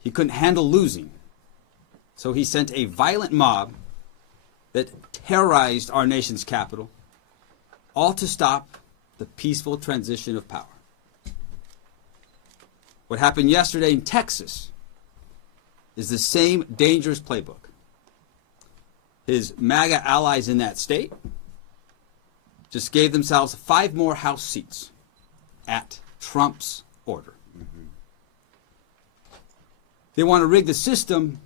he couldn't handle losing. So he sent a violent mob that terrorized our nation's capital, all to stop the peaceful transition of power. What happened yesterday in Texas is the same dangerous playbook. His MAGA allies in that state just gave themselves 5 more House seats at Trump's order. They want to rig the system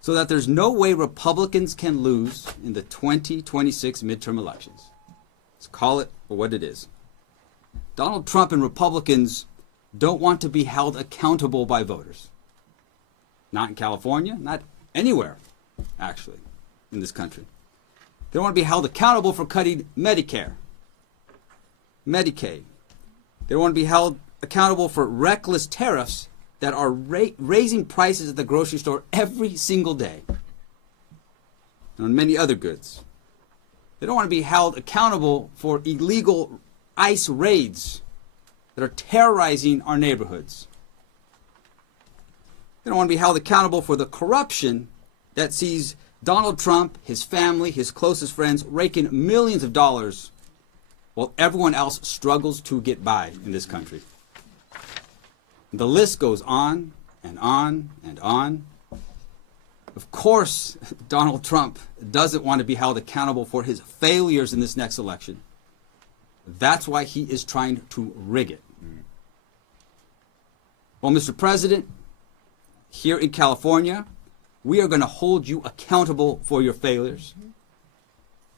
so that there's no way Republicans can lose in the 2026 midterm elections. Let's call it for what it is. Donald Trump and Republicans don't want to be held accountable by voters. Not in California, not anywhere, actually, in this country. They don't want to be held accountable for cutting Medicare, Medicaid. They don't want to be held accountable for reckless tariffs that are raising prices at the grocery store every single day, and on many other goods. They don't want to be held accountable for illegal ICE raids that are terrorizing our neighborhoods. They don't want to be held accountable for the corruption that sees Donald Trump, his family, his closest friends raking millions of dollars while everyone else struggles to get by in this country. The list goes on and on and on. Of course, Donald Trump doesn't want to be held accountable for his failures in this next election. That's why he is trying to rig it. Well, Mr. President, here in California, we are going to hold you accountable for your failures.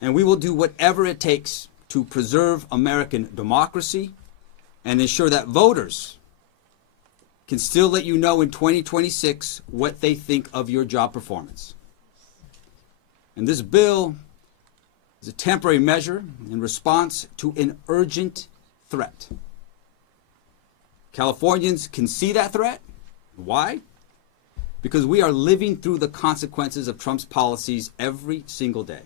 And we will do whatever it takes to preserve American democracy and ensure that voters can still let you know in 2026 what they think of your job performance. And this bill is a temporary measure in response to an urgent threat. Californians can see that threat. Why? Because we are living through the consequences of Trump's policies every single day.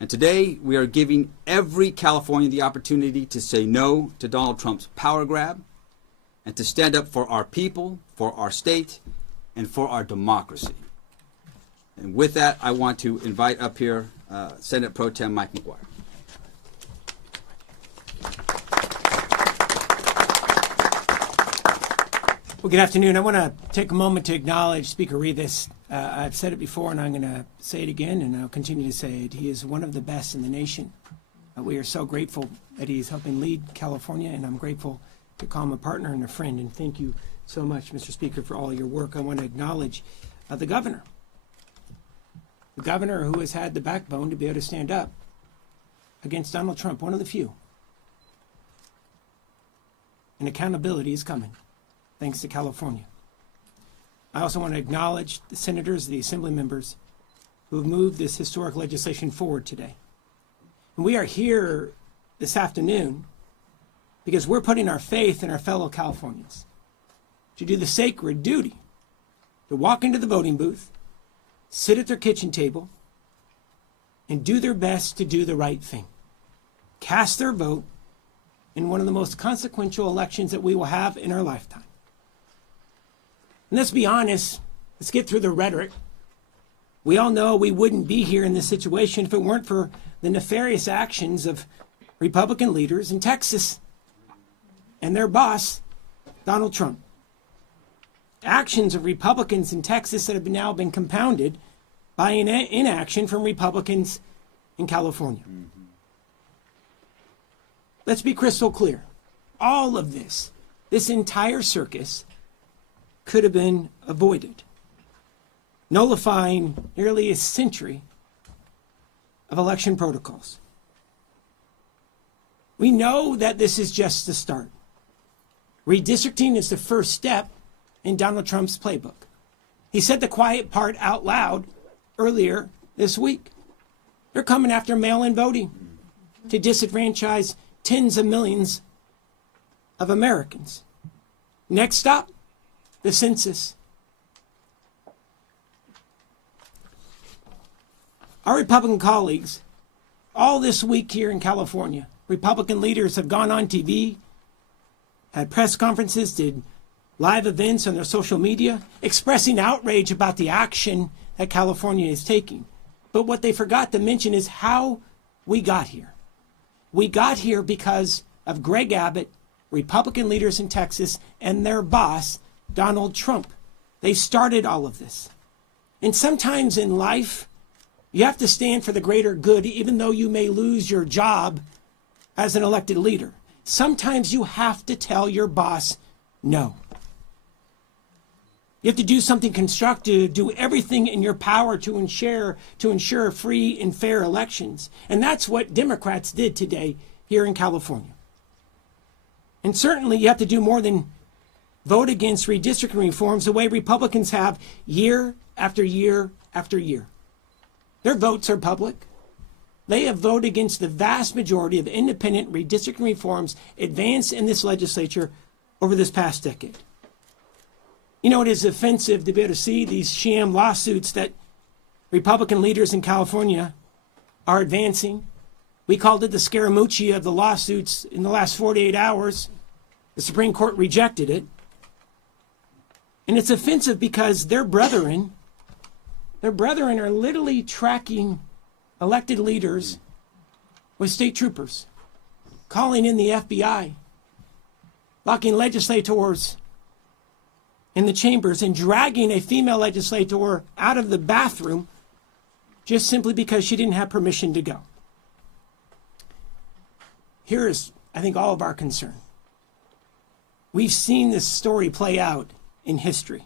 And today, we are giving every Californian the opportunity to say no to Donald Trump's power grab and to stand up for our people, for our state, and for our democracy. And with that, I want to invite up here Senate Pro Tem Mike McGuire. Well, good afternoon. I want to take a moment to acknowledge Speaker Rivas. I've said it before, and I'm going to say it again, and I'll continue to say it. He is one of the best in the nation. We are so grateful that he's helping lead California, and I'm grateful to call him a partner and a friend. And thank you so much, Mr. Speaker, for all your work. I want to acknowledge the governor who has had the backbone to be able to stand up against Donald Trump, one of the few. And accountability is coming, thanks to California. I also want to acknowledge the senators, the assembly members who have moved this historic legislation forward today. And we are here this afternoon because we're putting our faith in our fellow Californians to do the sacred duty to walk into the voting booth, sit at their kitchen table, and do their best to do the right thing. Cast their vote in one of the most consequential elections that we will have in our lifetime. And let's be honest, let's get through the rhetoric. We all know we wouldn't be here in this situation if it weren't for the nefarious actions of Republican leaders in Texas and their boss, Donald Trump. Actions of Republicans in Texas that have now been compounded by inaction from Republicans in California. Let's be crystal clear. All of this entire circus could have been avoided, nullifying nearly a century of election protocols. We know that this is just the start. Redistricting is the first step in Donald Trump's playbook. He said the quiet part out loud earlier this week. They're coming after mail-in voting to disenfranchise tens of millions of Americans. Next stop, the census. Our Republican colleagues, all this week here in California, Republican leaders have gone on TV, had press conferences, did live events on their social media, expressing outrage about the action that California is taking. But what they forgot to mention is how we got here. We got here because of Greg Abbott, Republican leaders in Texas, and their boss, Donald Trump. They started all of this. And sometimes in life, you have to stand for the greater good, even though you may lose your job as an elected leader. Sometimes you have to tell your boss no. You have to do something constructive, do everything in your power to ensure free and fair elections. And that's what Democrats did today here in California. And certainly you have to do more than vote against redistricting reforms the way Republicans have year after year after year. Their votes are public. They have voted against the vast majority of independent redistricting reforms advanced in this legislature over this past decade. You know, it is offensive to be able to see these sham lawsuits that Republican leaders in California are advancing. We called it the Scaramucci of the lawsuits in the last 48 hours. The Supreme Court rejected it. And it's offensive because their brethren are literally tracking elected leaders with state troopers, calling in the FBI, locking legislators in the chambers, and dragging a female legislator out of the bathroom just simply because she didn't have permission to go. Here is, I think, all of our concern. We've seen this story play out in history.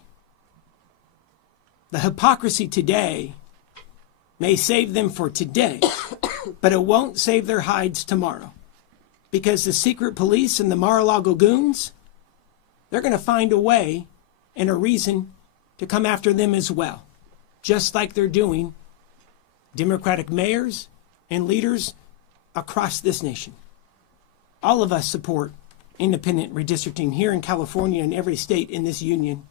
The hypocrisy today may save them for today, but it won't save their hides tomorrow. Because the secret police and the Mar-a-Lago goons, they're going to find a way and a reason to come after them as well, just like they're doing Democratic mayors and leaders across this nation. All of us support independent redistricting here in California and every state in this union.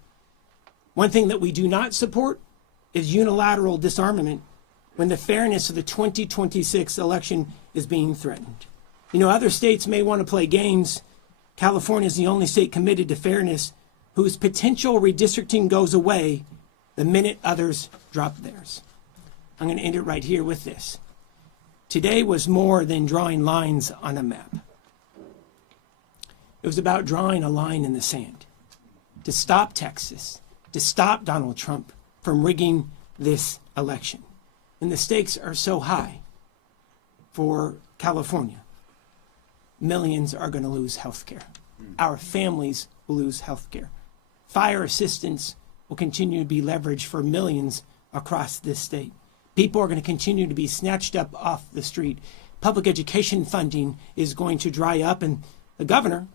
One thing that we do not support is unilateral disarmament when the fairness of the 2026 election is being threatened. You know, other states may want to play games. California is the only state committed to fairness whose potential redistricting goes away the minute others drop theirs. I'm going to end it right here with this. Today was more than drawing lines on a map. It was about drawing a line in the sand to stop Texas, to stop Donald Trump from rigging this election. And the stakes are so high for California. Millions are going to lose health care. Our families will lose health care. Fire assistance will continue to be leveraged for millions across this state. People are going to continue to be snatched up off the street. Public education funding is going to dry up, and the governor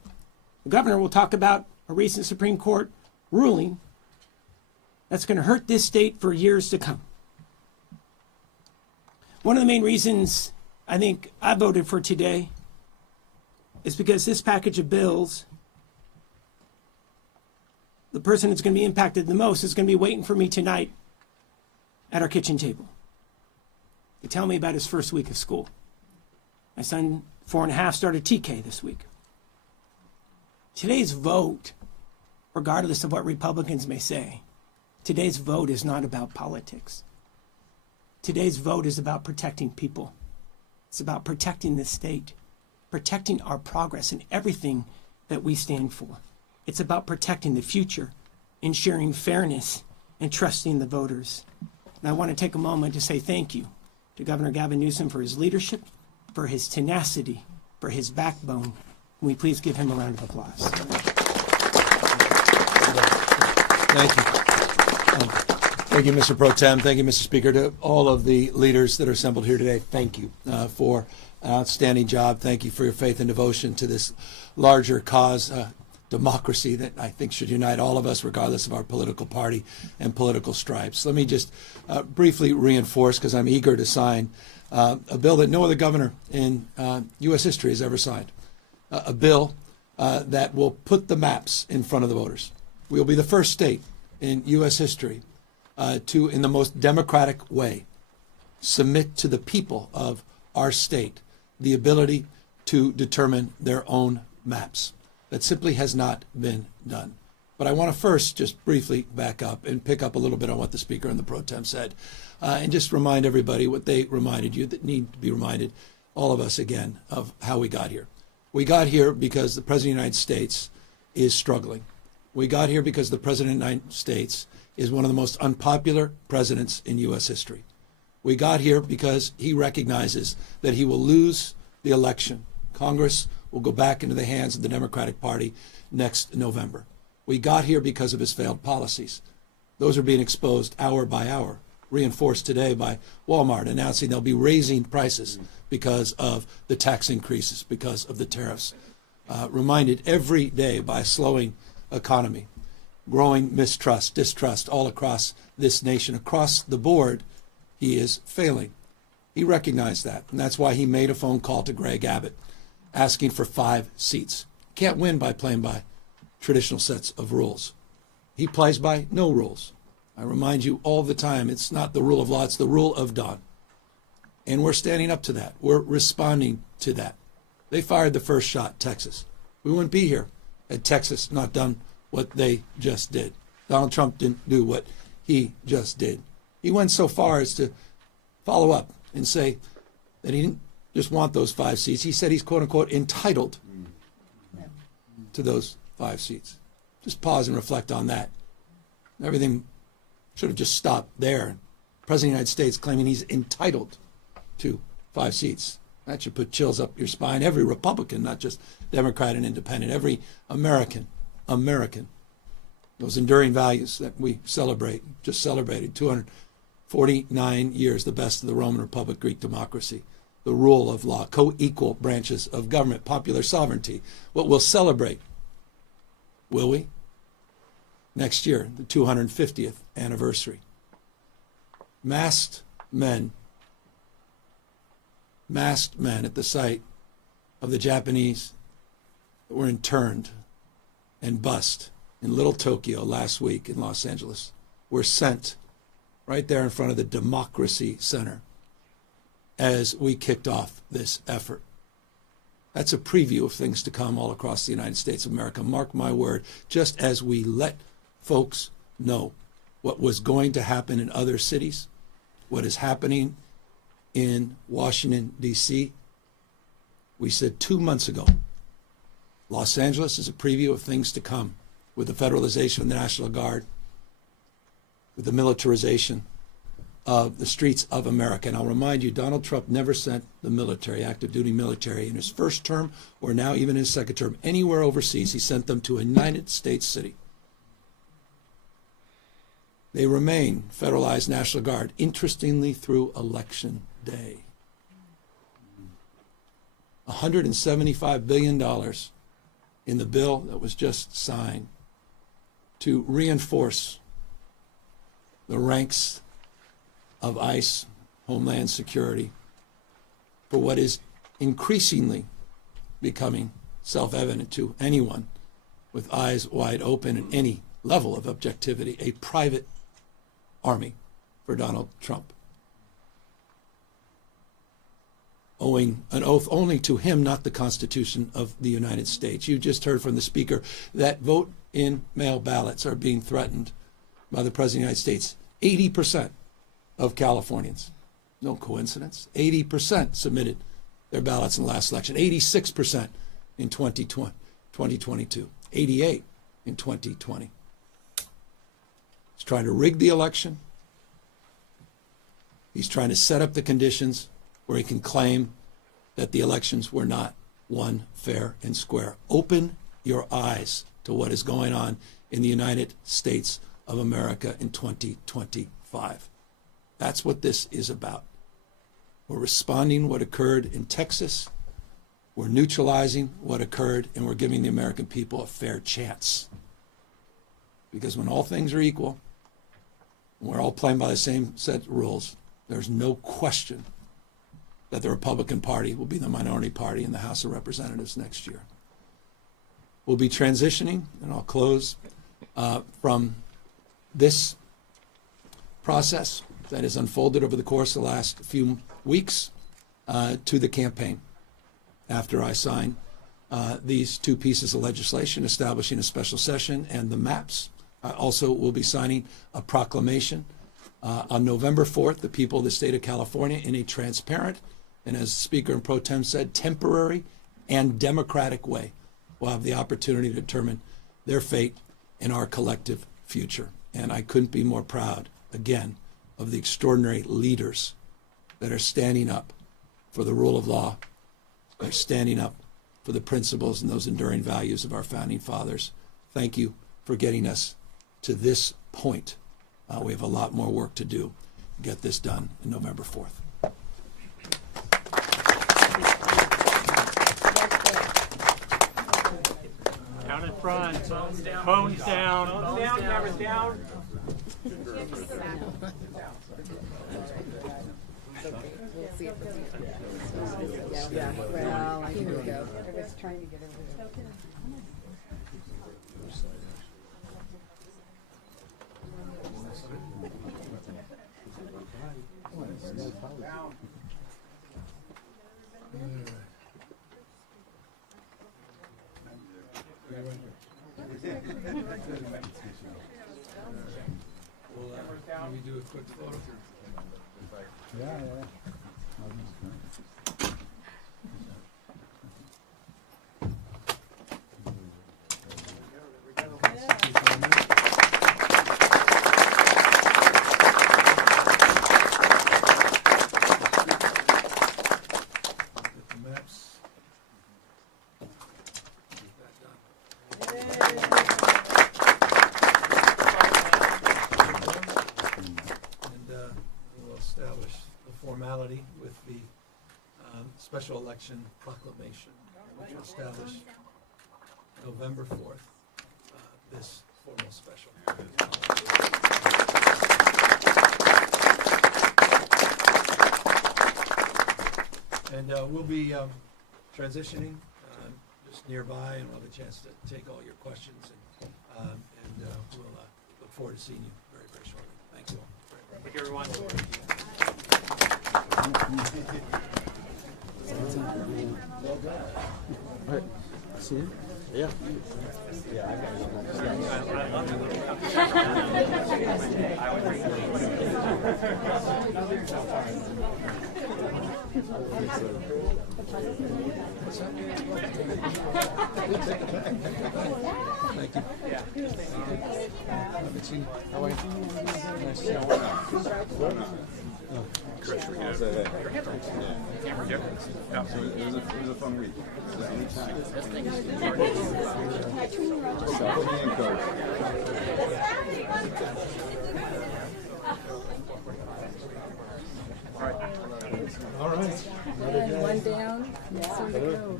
will talk about a recent Supreme Court ruling that's going to hurt this state for years to come. One of the main reasons I think I voted for today is because this package of bills, the person that's going to be impacted the most is going to be waiting for me tonight at our kitchen table to tell me about his first week of school. My son, 4.5, started TK this week. Today's vote, regardless of what Republicans may say, today's vote is not about politics. Today's vote is about protecting people. It's about protecting this state, protecting our progress and everything that we stand for. It's about protecting the future, ensuring fairness, and trusting the voters. And I want to take a moment to say thank you to Governor Gavin Newsom for his leadership, for his tenacity, for his backbone. Can we please give him a round of applause? Thank you. Thank you, Mr. Pro Tem. Thank you, Mr. Speaker. To all of the leaders that are assembled here today, thank you for an outstanding job. Thank you for your faith and devotion to this larger cause, democracy that I think should unite all of us, regardless of our political party and political stripes. Let me just briefly reinforce, because I'm eager to sign a bill that no other governor in U.S. history has ever signed, a bill that will put the maps in front of the voters. We will be the first state in U.S. history to, in the most democratic way, submit to the people of our state the ability to determine their own maps. That simply has not been done. But I want to first just briefly back up and pick up a little bit on what the Speaker and the Pro Tem said, and just remind everybody what they reminded you that need to be reminded, all of us again, of how we got here. We got here because the President of the United States is struggling. We got here because the President of the United States is one of the most unpopular presidents in U.S. history. We got here because he recognizes that he will lose the election. Congress will go back into the hands of the Democratic Party next November. We got here because of his failed policies. Those are being exposed hour by hour, reinforced today by Walmart announcing they'll be raising prices because of the tax increases, because of the tariffs. Reminded every day by a slowing economy, growing mistrust, distrust all across this nation. Across the board, he is failing. He recognized that, and that's why he made a phone call to Greg Abbott asking for 5 seats. Can't win by playing by traditional sets of rules. He plays by no rules. I remind you all the time, it's not the rule of law, it's the rule of dawn. And we're standing up to that. We're responding to that. They fired the first shot, Texas. We wouldn't be here had Texas not done what they just did. Donald Trump didn't do what he just did. He went so far as to follow up and say that he didn't just want those 5 seats. He said he's, quote unquote, entitled to those 5 seats. Just pause and reflect on that. Everything should have just stopped there. The President of the United States claiming he's entitled to 5 seats. That should put chills up your spine. Every Republican, not just Democrat and Independent, every American. Those enduring values that we celebrate, just celebrated 249 years, the best of the Roman Republic, Greek democracy, the rule of law, co-equal branches of government, popular sovereignty. What we'll celebrate, will we? Next year, the 250th anniversary. Masked men at the site of the Japanese that were interned and bussed in Little Tokyo last week in Los Angeles were sent right there in front of the Democracy Center as we kicked off this effort. That's a preview of things to come all across the United States of America. Mark my word, just as we let folks know what was going to happen in other cities, what is happening in Washington, D.C., we said 2 months ago, Los Angeles is a preview of things to come with the federalization of the National Guard, with the militarization of the streets of America. And I'll remind you, Donald Trump never sent the military, active duty military, in his first term or now even his second term, anywhere overseas. He sent them to a United States city. They remain federalized National Guard, interestingly, through Election Day. $175 billion in the bill that was just signed to reinforce the ranks of ICE, Homeland Security, for what is increasingly becoming self-evident to anyone with eyes wide open and any level of objectivity, a private army for Donald Trump, owing an oath only to him, not the Constitution of the United States. You just heard from the Speaker that vote-in-mail ballots are being threatened by the President of the United States. 80% of Californians, no coincidence, 80% submitted their ballots in the last election, 86% in 2022, 88% in 2020. He's trying to rig the election. He's trying to set up the conditions where he can claim that the elections were not won fair and square. Open your eyes to what is going on in the United States of America in 2025. That's what this is about. We're responding what occurred in Texas. We're neutralizing what occurred, and we're giving the American people a fair chance. Because when all things are equal, and we're all playing by the same set of rules, there's no question that the Republican Party will be the minority party in the House of Representatives next year. We'll be transitioning, and I'll close, from this process that has unfolded over the course of the last few weeks to the campaign after I sign these two pieces of legislation, establishing a special session and the maps. Also, we'll be signing a proclamation on November 4th, the people of the state of California, in a transparent and, as Speaker and Pro Tem said, temporary and democratic way, will have the opportunity to determine their fate and our collective future. And I couldn't be more proud, again, of the extraordinary leaders that are standing up for the rule of law, that are standing up for the principles and those enduring values of our founding fathers. Thank you for getting us to this point. We have a lot more work to do to get this done on November 4th. Down in front. Phones down. Phones down. Phones down. Cameras down. Yeah, well, here we go. Everyone's trying to get over there. Can we do a quick photo? Get the maps. Get that done. We'll establish the formality with the special election proclamation, which will establish November 4th, this formal special. And we'll be transitioning just nearby, and we'll have a chance to take all your questions, and we'll look forward to seeing you very, very shortly. Thank you all. Thank you, everyone. Thank you. Haven't seen you. How are you? Nice to see you. Chris, we have it was a fun week. All right. One down, next one to go.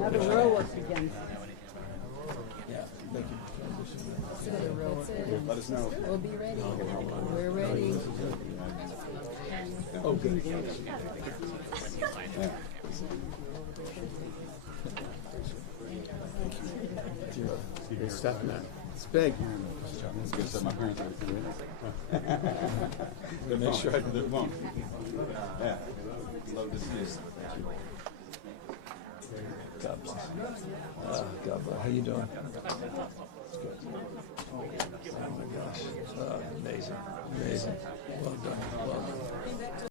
Now the row work begins. Yeah, thank you. That's it. Let us know. We'll be ready. We're ready. Oh, good. Good stuff, man. It's big. It's good stuff. My parents are going to make sure I do the phone. Yeah. Love to see you. God bless. God bless. How you doing? It's good. Oh my gosh. Amazing. Amazing. Well done. Well done.